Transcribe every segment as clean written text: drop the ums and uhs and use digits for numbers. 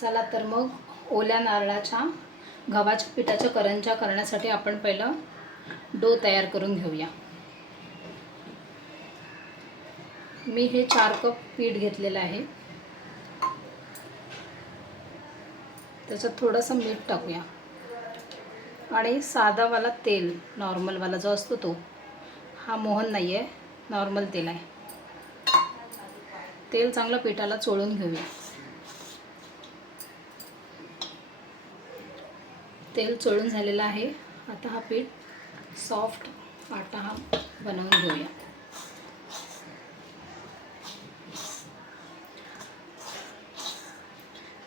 चला तर मग ओल्या नारळाच्या गव्हाच्या पिठाच्या करंज्या करण्यासाठी आपण पहिलं डो तयार करून घेऊया। मी हे 4 कप पीठ घेतलेलं आहे। त्याच्यात थोडंसं मीठ टाकूया आणि साधावाला तेल, नॉर्मलवाला जो असतो तो, हा मोहन नाही आहे, नॉर्मल तेल आहे। तेल चांगलं पिठाला चोळून घेऊया। तेल चोळून झालेलं आहे। आता हा पीठ सॉफ्ट आटा हा बनवून घेऊया।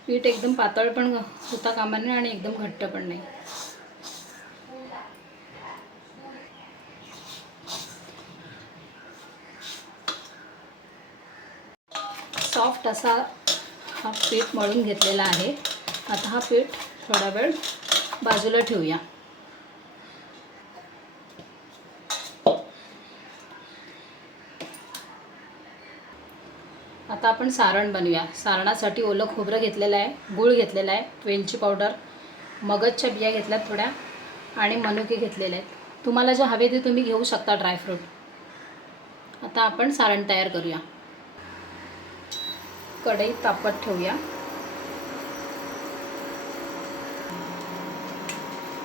पीठ एकदम पातळ पण होता कामा नये आणि एकदम घट्ट पण नाही। सॉफ्ट असा हा पीठ मळून घेतलेला आहे। आता हा पीठ थोडा वेळ बाजूला ठेवूया। आता आपण सारण बनवूया। सारणासाठी ओलं खोबरं घेतलेलं आहे, गूळ घेतलेला आहे, वेलची पावडर, मगजच्या बिया घेतल्यात थोड्या आणि मनुके घेतलेले आहेत। तुम्हाला जे हवे ते तुम्ही घेऊ शकता ड्रायफ्रूट। आता आपण सारण तयार करूया। कढई तापत ठेवूया।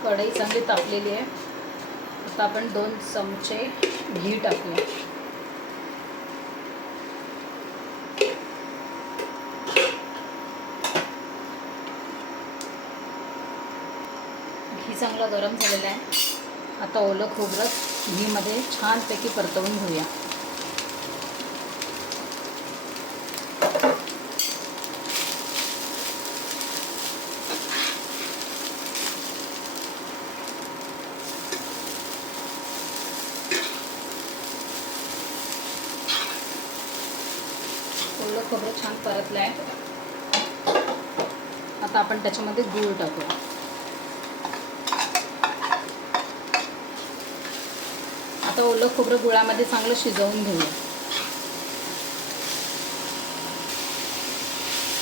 कढई चांगली तापलेली आहे। आता आपण 2 चमचे घी टाकूया। घी चांगलं गरम झालेलं आहे। आता ओलं खोबरं घीमध्ये छानपैकी परतवून घेऊया। ओलं खोबरं छान परतलं आहे। आता आपण त्याच्यामध्ये गूळ टाकूया। आता ओलं खोबरं गुळामध्ये चांगलं शिजवून घेऊया।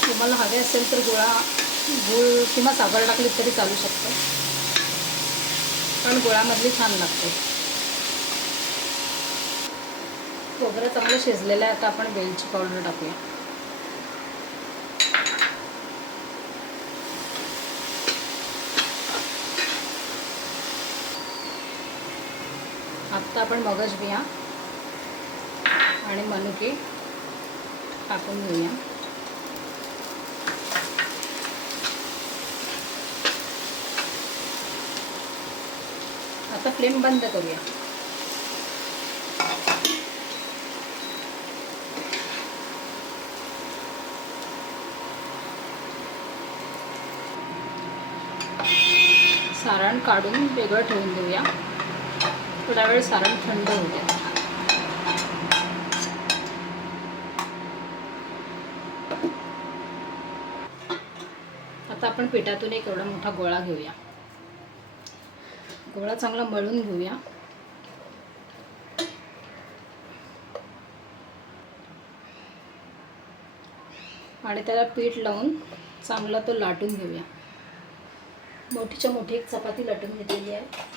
तुम्हाला हवे असेल तर गूळ किंवा साखर टाकली तरी चालू शकतं, पण गुळामधली छान लागते। खोबरं चांगलं शिजलेलं आहे। आता आपण वेलची पावडर टाकूया। आता आपण मगज बिया आणि मनुके टाकून घेऊया। आता फ्लेम बंद करूया। सारण काढून वेगळं ठेवून देऊया। थोडा वेळ सारण थंड होऊ द्या। आता आपण पिठातून एक एवढा मोठा गोळा घेऊया। गोळा चांगला मळून घेऊया। आणि त्याला पीठ लावून चांगला तो लाटून घेऊया। मोठीच्या मोठी एक चपाती लाटून घेतलेली आहे।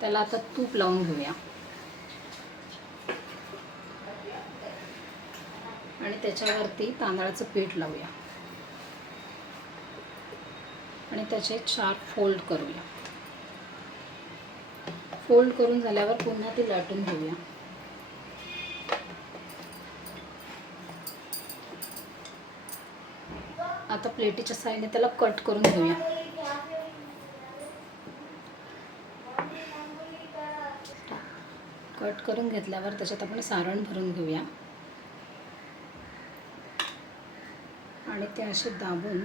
त्याला आता तूप लावून घेऊया आणि त्याच्यावरती तांदळाचं पीठ लावूया आणि त्याचे 4 फोल्ड करूया। फोल्ड करून झाल्यावर पुन्हा ती लाटून घेऊया। आता प्लेटीच्या साहाय्याने त्याला कट करून घेऊया। कट करून घेतल्यावर त्याच्यात आपण सारण भरून घेऊया आणि ते असे दाबून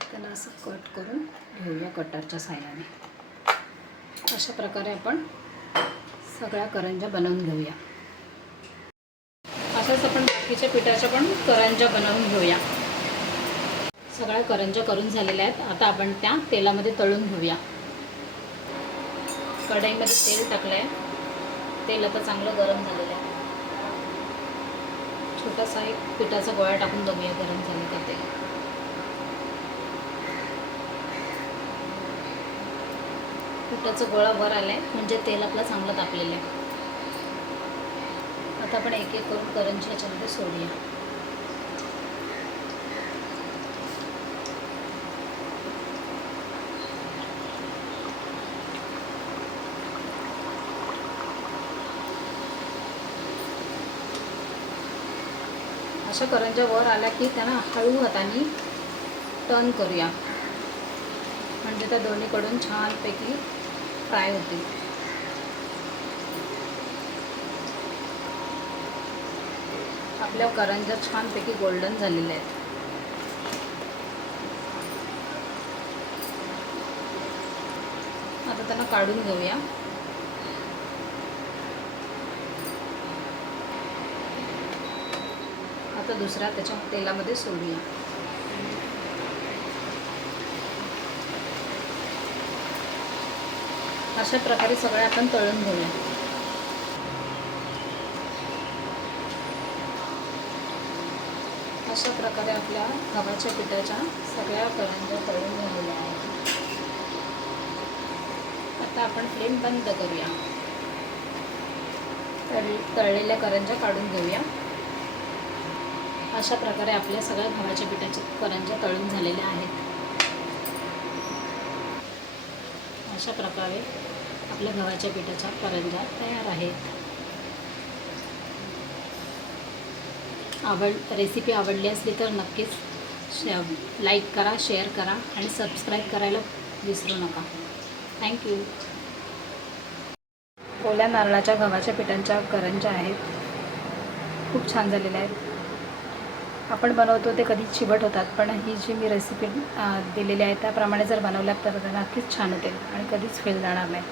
त्याला असं कट करून घेऊया कटरच्या साहाय्याने। अशा प्रकारे आपण सगळ्या करंज्या बनवून घेऊया। अशाच आपण बाकीच्या पिठाच्या पण करंज्या बनवून घेऊया। सगळ्या करंज्या करून झालेल्या आहेत। आता आपण त्या तेलामध्ये तळून घेऊया। कढईमध्ये तेल टाकलं आहे. तेल आता चांगलं गरम झालेलं आहे. छोटासा एक पिठाचा गोळा टाकून बघूया गरम झालं का ते. पिठाचा गोळा वर आला आहे म्हणजे तेल आपलं चांगलं तापलेलं आहे. आता आपण एक एक करून करंजी याच्यामध्ये सोडूया. अशा करंज्या वर आल्या की त्यांना हळू हाताने टर्न करूया म्हणजे त्या दोन्हीकडून छानपैकी फ्राय होतील. आपल्या करंज्या छानपैकी गोल्डन झालेल्या आहेत. आता त्यांना काढून घेऊया. आता दुसऱ्या त्याच्या तेलामध्ये सोडूया. अशा प्रकारे सगळे आपण तळून घेऊया. अशा प्रकारे आपल्या गव्हाच्या पिठाच्या सगळ्या करंज्या तळून झालेल्या आहेत. आता आपण फ्लेम बंद करूया. तळलेल्या करंज्या काढून घेऊया. अशा प्रकारे आपल्या सगळ्या गव्हाच्या पिठाच्या करंज्या तळून झालेल्या आहेत. अशा प्रकारे आपल्या गव्हाच्या पिठाच्या करंज्या तयार आहेत. रेसिपी आवडली असली तर नक्कीच लाईक करा, शेअर करा आणि सबस्क्राईब करायला विसरू नका. थँक्यू. ओल्या नारळाच्या गव्हाच्या पिठांच्या करंज्या आहेत. खूप छान झालेल्या आहेत. आपण बनवतो ते कधीच चिवट होतात, पण ही जी मी रेसिपी दिलेली आहे त्याप्रमाणे जर बनवल्यात तर नक्कीच छान होतील आणि कधीच फेल जाणार नाही.